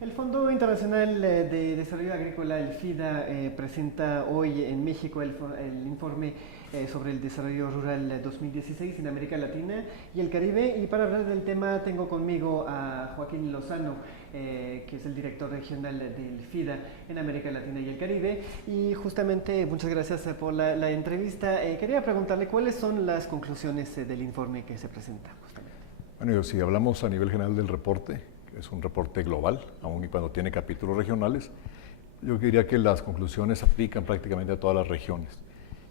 El Fondo Internacional de Desarrollo Agrícola, el FIDA, presenta hoy en México el informe sobre el desarrollo rural 2016 en América Latina y el Caribe. Y para hablar del tema tengo conmigo a Joaquín Lozano, que es el director regional del FIDA en América Latina y el Caribe. Y justamente, muchas gracias por la entrevista. Quería preguntarle cuáles son las conclusiones del informe que se presenta justamente. Bueno, si hablamos a nivel general del reporte, que es un reporte global, aun y cuando tiene capítulos regionales, yo diría que las conclusiones aplican prácticamente a todas las regiones.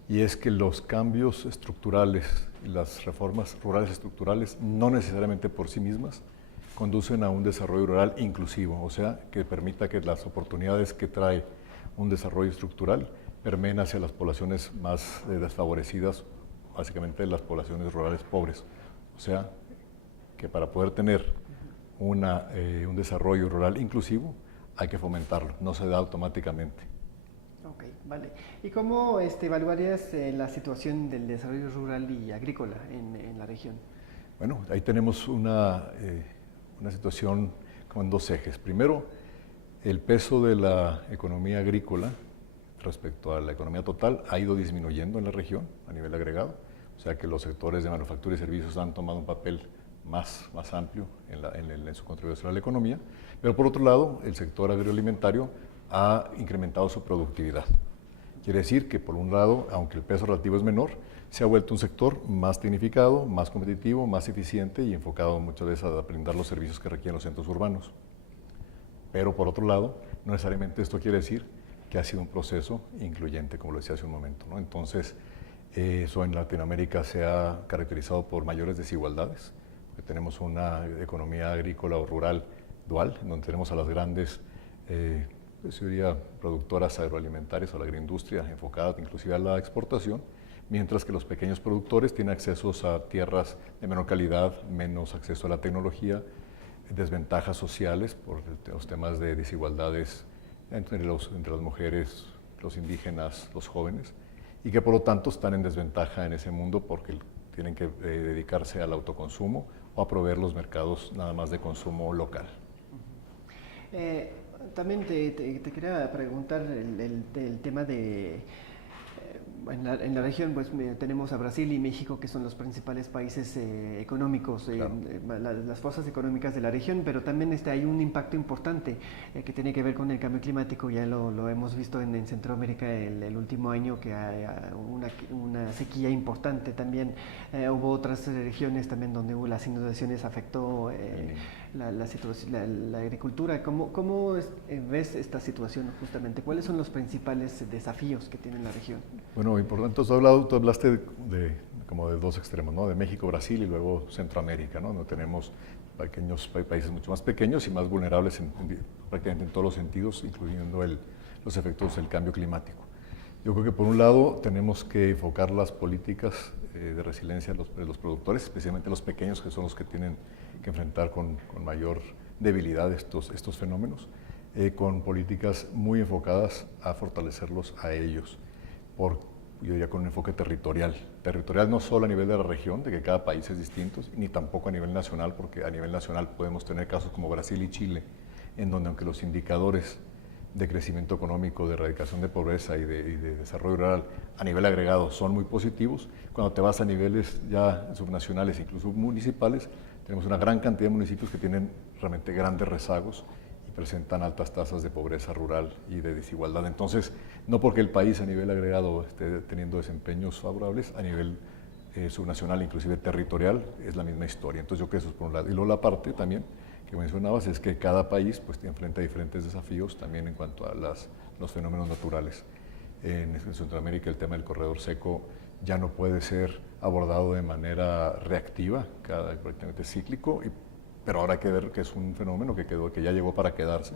Y es que los cambios estructurales y las reformas rurales estructurales no necesariamente por sí mismas conducen a un desarrollo rural inclusivo, o sea, que permita que las oportunidades que trae un desarrollo estructural permeen hacia las poblaciones más desfavorecidas, básicamente las poblaciones rurales pobres. O sea, que para poder tener un desarrollo rural inclusivo hay que fomentarlo, no se da automáticamente. Ok, vale. ¿Y cómo evaluarías la situación del desarrollo rural y agrícola en la región? Bueno, ahí tenemos una situación con dos ejes. Primero, el peso de la economía agrícola respecto a la economía total ha ido disminuyendo en la región a nivel agregado, o sea que los sectores de manufactura y servicios han tomado un papel más amplio en su contribución a la economía, pero por otro lado, el sector agroalimentario ha incrementado su productividad. Quiere decir que, por un lado, aunque el peso relativo es menor, se ha vuelto un sector más tecnificado, más competitivo, más eficiente y enfocado muchas veces a brindar los servicios que requieren los centros urbanos. Pero, por otro lado, no necesariamente esto quiere decir que ha sido un proceso incluyente, como lo decía hace un momento, ¿no? Entonces, eso en Latinoamérica se ha caracterizado por mayores desigualdades. Tenemos una economía agrícola o rural dual, en donde tenemos a las grandes yo diría, productoras agroalimentarias o la agroindustria enfocada inclusive a la exportación, mientras que los pequeños productores tienen accesos a tierras de menor calidad, menos acceso a la tecnología, desventajas sociales por los temas de desigualdades entre las mujeres, los indígenas, los jóvenes, y que por lo tanto están en desventaja en ese mundo porque tienen que dedicarse al autoconsumo o a proveer los mercados nada más de consumo local. También te quería preguntar el tema de, en la región pues tenemos a Brasil y México que son los principales países económicos, Claro. las fuerzas económicas de la región, pero también hay un impacto importante que tiene que ver con el cambio climático. Ya lo hemos visto en Centroamérica el último año, que hay una sequía importante también. Hubo otras regiones también donde hubo las inundaciones, afectó la agricultura. ¿Cómo ves esta situación justamente? ¿Cuáles son los principales desafíos que tiene la región? Bueno, importante, tú hablaste como de dos extremos, ¿no? De México, Brasil y luego Centroamérica, ¿no? Donde tenemos países mucho más pequeños y más vulnerables prácticamente en todos los sentidos, incluyendo los efectos del cambio climático. Yo creo que por un lado tenemos que enfocar las políticas de resiliencia de los productores, especialmente los pequeños, que son los que tienen que enfrentar con mayor debilidad estos fenómenos, con políticas muy enfocadas a fortalecerlos a ellos, yo diría con un enfoque territorial. Territorial no solo a nivel de la región, de que cada país es distinto, ni tampoco a nivel nacional, porque a nivel nacional podemos tener casos como Brasil y Chile, en donde aunque los indicadores de crecimiento económico, de erradicación de pobreza y de desarrollo rural a nivel agregado son muy positivos, cuando te vas a niveles ya subnacionales, incluso municipales, tenemos una gran cantidad de municipios que tienen realmente grandes rezagos y presentan altas tasas de pobreza rural y de desigualdad. Entonces, no porque el país a nivel agregado esté teniendo desempeños favorables, a nivel subnacional, inclusive territorial, es la misma historia. Entonces, yo creo que eso es por un lado. Y luego la parte también que mencionabas es que cada país pues enfrenta diferentes desafíos también en cuanto a los fenómenos naturales. En Centroamérica el tema del corredor seco ya no puede ser abordado de manera reactiva, prácticamente cíclico, pero ahora hay que ver que es un fenómeno que ya llegó para quedarse,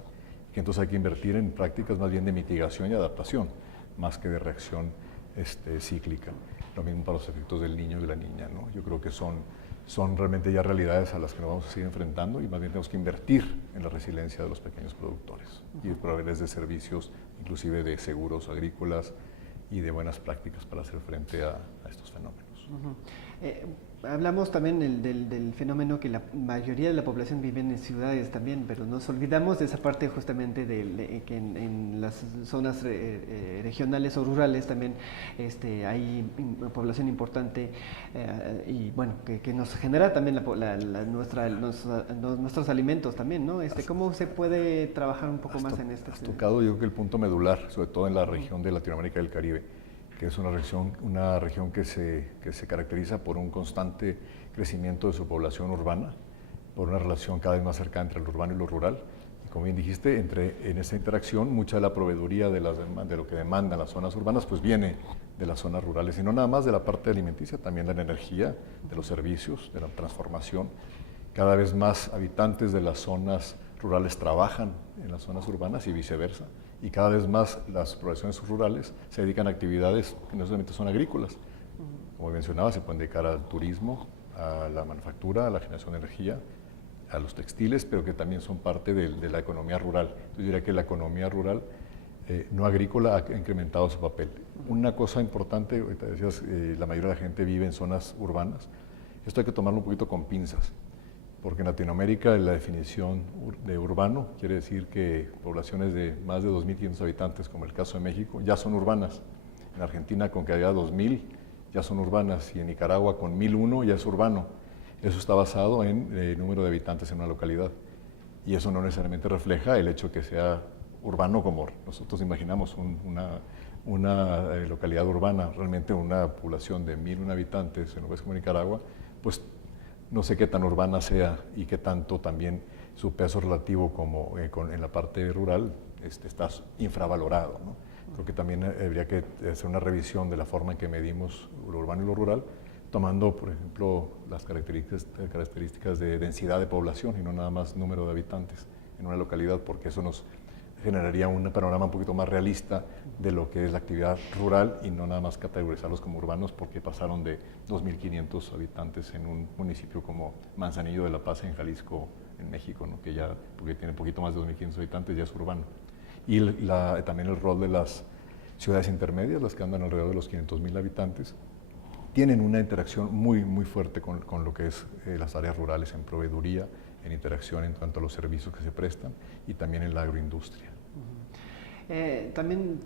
que entonces hay que invertir en prácticas más bien de mitigación y adaptación, más que de reacción cíclica. Lo mismo para los efectos del niño y la niña, ¿no? Yo creo que son realmente ya realidades a las que nos vamos a seguir enfrentando y más bien tenemos que invertir en la resiliencia de los pequeños productores y proveerles de servicios, inclusive de seguros agrícolas y de buenas prácticas para hacer frente a estos fenómenos. Hablamos también del fenómeno que la mayoría de la población vive en ciudades también, pero nos olvidamos de esa parte justamente que en las zonas regionales o rurales también hay población importante y bueno, que nos genera también nuestros alimentos también, ¿no? ¿Cómo se puede trabajar un poco más en Has tocado yo creo que el punto medular, sobre todo en la región de Latinoamérica y del Caribe, que es una región que se caracteriza por un constante crecimiento de su población urbana, por una relación cada vez más cercana entre lo urbano y lo rural. Y como bien dijiste, en esa interacción, mucha de la proveeduría de lo que demandan las zonas urbanas, pues viene de las zonas rurales, y no nada más de la parte alimenticia, también de la energía, de los servicios, de la transformación. Cada vez más habitantes de las zonas rurales trabajan en las zonas urbanas y viceversa. Y cada vez más las poblaciones rurales se dedican a actividades que no solamente son agrícolas. Como mencionaba, se pueden dedicar al turismo, a la manufactura, a la generación de energía, a los textiles, pero que también son parte de la economía rural. Entonces, yo diría que la economía rural no agrícola ha incrementado su papel. Una cosa importante, ahorita decías, la mayoría de la gente vive en zonas urbanas. Esto hay que tomarlo un poquito con pinzas, porque en Latinoamérica la definición de urbano quiere decir que poblaciones de más de 2.500 habitantes, como el caso de México, ya son urbanas. En Argentina, con que haya 2.000, ya son urbanas, y en Nicaragua, con 1.001, ya es urbano. Eso está basado en el número de habitantes en una localidad. Y eso no necesariamente refleja el hecho de que sea urbano como nosotros imaginamos una localidad urbana. Realmente una población de 1.001 habitantes en un país como Nicaragua, pues no sé qué tan urbana sea y qué tanto también su peso relativo como en la parte rural está infravalorado, ¿no? Creo que también habría que hacer una revisión de la forma en que medimos lo urbano y lo rural, tomando, por ejemplo, las características de densidad de población y no nada más número de habitantes en una localidad, porque eso nos generaría un panorama un poquito más realista de lo que es la actividad rural y no nada más categorizarlos como urbanos, porque pasaron de 2.500 habitantes en un municipio como Manzanillo de la Paz en Jalisco, en México, ¿no? Que ya, porque tiene poquito más de 2.500 habitantes, ya es urbano. Y también el rol de las ciudades intermedias, las que andan alrededor de los 500.000 habitantes, tienen una interacción muy, muy fuerte con lo que es las áreas rurales en proveeduría, en interacción en cuanto a los servicios que se prestan y también en la agroindustria. También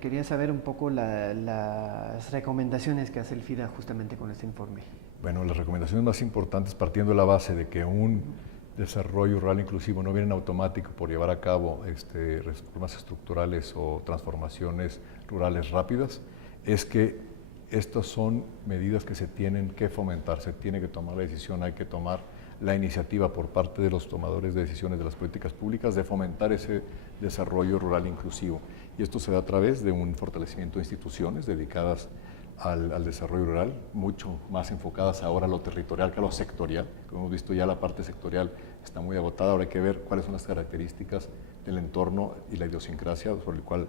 quería saber un poco las recomendaciones que hace el FIDA justamente con este informe. Bueno, las recomendaciones más importantes, partiendo de la base de que un desarrollo rural inclusivo no viene en automático por llevar a cabo reformas estructurales o transformaciones rurales rápidas, es que estas son medidas que se tienen que fomentar, se tiene que tomar la decisión, hay que tomar la iniciativa por parte de los tomadores de decisiones de las políticas públicas de fomentar ese desarrollo rural inclusivo. Y esto se da a través de un fortalecimiento de instituciones dedicadas al desarrollo rural, mucho más enfocadas ahora a lo territorial que a lo sectorial. Como hemos visto, ya la parte sectorial está muy agotada, ahora hay que ver cuáles son las características del entorno y la idiosincrasia por el cual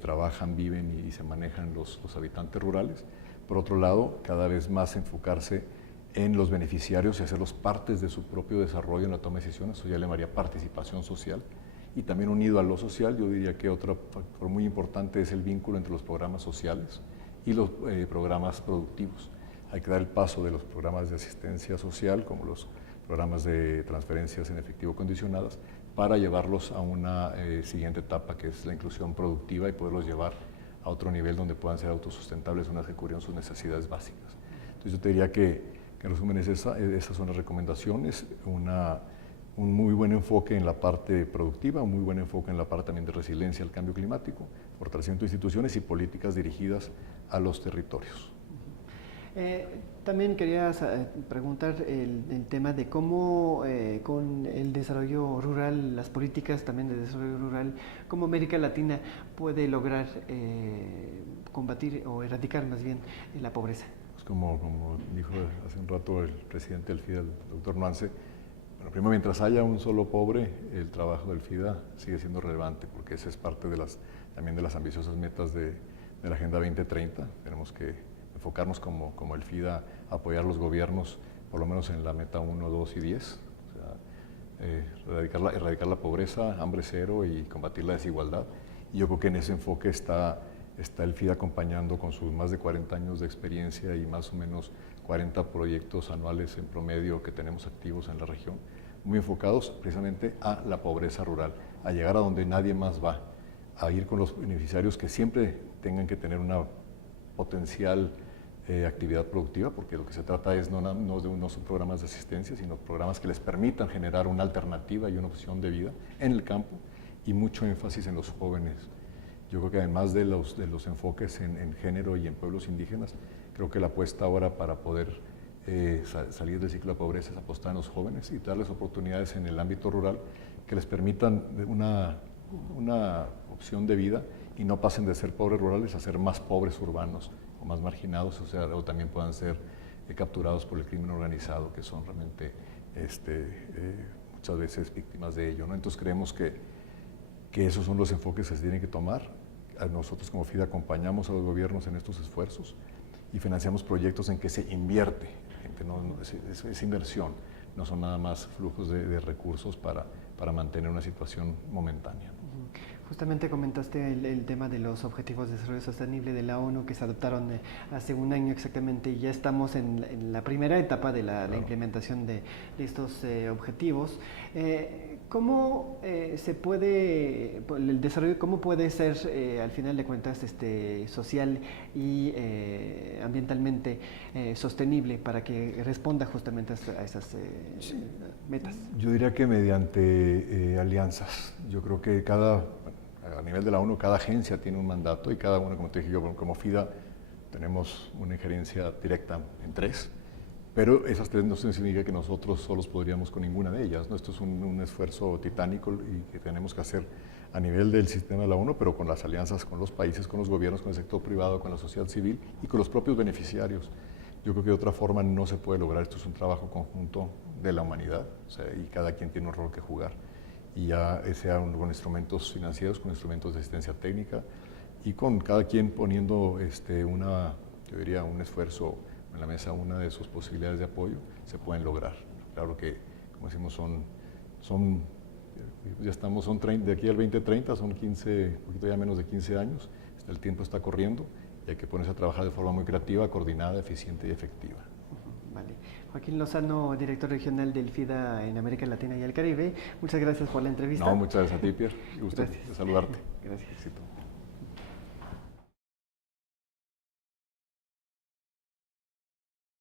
trabajan, viven y se manejan los habitantes rurales. Por otro lado, cada vez más enfocarse en los beneficiarios y hacerlos partes de su propio desarrollo en la toma de decisiones. Eso ya le llamaría participación social. Y también unido a lo social, yo diría que otro factor muy importante es el vínculo entre los programas sociales y los programas productivos. Hay que dar el paso de los programas de asistencia social, como los programas de transferencias en efectivo condicionadas, para llevarlos a una siguiente etapa, que es la inclusión productiva, y poderlos llevar a otro nivel donde puedan ser autosustentables, unas que cubran sus necesidades básicas. Entonces yo te diría que en resumen, esas son las recomendaciones, un muy buen enfoque en la parte productiva, un muy buen enfoque en la parte también de resiliencia al cambio climático, fortalecimiento de instituciones y políticas dirigidas a los territorios. También quería preguntar el tema de cómo con el desarrollo rural, las políticas también de desarrollo rural, cómo América Latina puede lograr combatir o erradicar más bien la pobreza. Como dijo hace un rato el presidente del FIDA, el doctor Nuance, bueno, primero, mientras haya un solo pobre, el trabajo del FIDA sigue siendo relevante, porque esa es parte también de las ambiciosas metas de la Agenda 2030. Tenemos que enfocarnos como el FIDA a apoyar a los gobiernos, por lo menos en la meta 1, 2 y 10, o sea, erradicar la pobreza, hambre cero y combatir la desigualdad. Y yo creo que en ese enfoque está el FIDA acompañando con sus más de 40 años de experiencia y más o menos 40 proyectos anuales en promedio que tenemos activos en la región, muy enfocados precisamente a la pobreza rural, a llegar a donde nadie más va, a ir con los beneficiarios que siempre tengan que tener una potencial actividad productiva, porque lo que se trata es no son programas de asistencia, sino programas que les permitan generar una alternativa y una opción de vida en el campo, y mucho énfasis en los jóvenes. Yo creo que además de los enfoques en género y en pueblos indígenas, creo que la apuesta ahora para poder salir del ciclo de pobreza es apostar en los jóvenes y darles oportunidades en el ámbito rural que les permitan una opción de vida y no pasen de ser pobres rurales a ser más pobres urbanos o más marginados, o también puedan ser capturados por el crimen organizado, que son realmente muchas veces víctimas de ello, ¿no? Entonces creemos que esos son los enfoques que se tienen que tomar. Nosotros como FIDA acompañamos a los gobiernos en estos esfuerzos y financiamos proyectos en que se invierte, es inversión, no son nada más flujos de recursos para mantener una situación momentánea, ¿no? Justamente comentaste el tema de los Objetivos de Desarrollo Sostenible de la ONU que se adoptaron hace un año exactamente, y ya estamos en la primera etapa de la implementación de estos objetivos. ¿Cómo se puede, el desarrollo, cómo puede ser al final de cuentas social y ambientalmente sostenible para que responda justamente a esas metas? Yo diría que mediante alianzas. Yo creo que a nivel de la ONU, cada agencia tiene un mandato y cada uno, como te dije yo, como FIDA, tenemos una injerencia directa en 3. Pero esas 3 no significa que nosotros solos podríamos con ninguna de ellas, ¿no? Esto es un esfuerzo titánico y que tenemos que hacer a nivel del sistema de la ONU, pero con las alianzas con los países, con los gobiernos, con el sector privado, con la sociedad civil y con los propios beneficiarios. Yo creo que de otra forma no se puede lograr. Esto es un trabajo conjunto de la humanidad, y cada quien tiene un rol que jugar. Y ya sea con instrumentos financieros, con instrumentos de asistencia técnica y con cada quien poniendo yo diría, un esfuerzo en la mesa, una de sus posibilidades de apoyo, se pueden lograr. Claro que, como decimos, ya estamos, de aquí al 2030, son 15, un poquito ya menos de 15 años, el tiempo está corriendo y hay que ponerse a trabajar de forma muy creativa, coordinada, eficiente y efectiva. Vale. Joaquín Lozano, director regional del FIDA en América Latina y el Caribe, muchas gracias por la entrevista. No, muchas gracias a ti, Pierre. Gusto de saludarte. Gracias. Éxito.